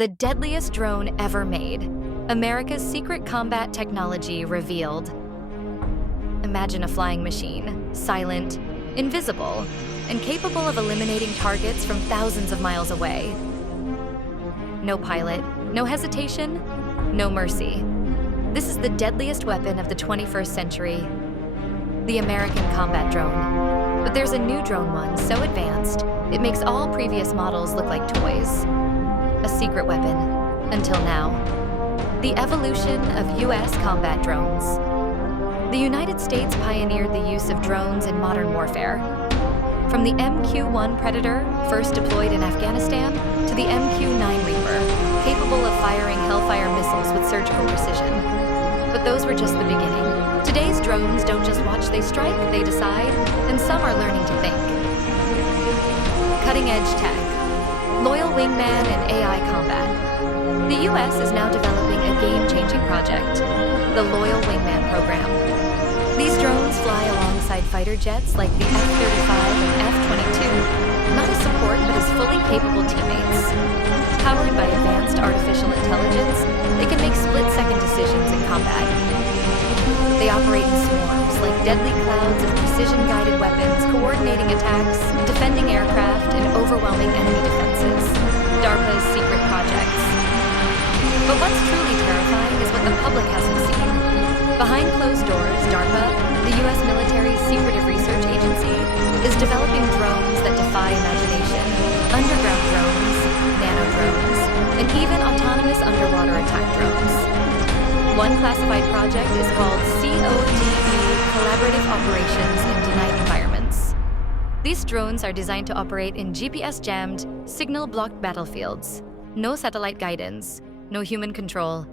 The deadliest drone ever made. America's secret combat technology revealed. Imagine a flying machine, silent, invisible, and capable of eliminating targets from thousands of miles away. No pilot, no hesitation, no mercy. This is the deadliest weapon of the 21st century, the American combat drone. But there's a new drone one so advanced, it makes all previous models look like toys. A secret weapon, until now. The evolution of U.S. combat drones. The United States pioneered the use of drones in modern warfare. From the MQ-1 Predator, first deployed in Afghanistan, to the MQ-9 Reaper, capable of firing Hellfire missiles with surgical precision. But those were just the beginning. Today's drones don't just watch, they strike, they decide, and some are learning to think. Cutting-edge tech, loyal wingman, and AI combat. The U.S. is now developing a game-changing project, the Loyal Wingman Program. These drones fly alongside fighter jets like the F-35 and F-22, not as support, but as fully capable teammates. Powered by advanced artificial intelligence, they can make split-second decisions in combat. They operate in swarms, like deadly clouds of precision-guided weapons, coordinating attacks, defending aircraft, and overwhelming enemy defenses. DARPA's secret projects. But what's truly terrifying is what the public hasn't seen. Behind closed doors, DARPA, the U.S. military's secretive research agency, is developing drones that defy imagination. Underground drones, nano drones, and even autonomous underwater attack drones. One classified project is called CODE, Collaborative Operations in Denied Environments. These drones are designed to operate in GPS-jammed, signal-blocked battlefields. No satellite guidance, no human control,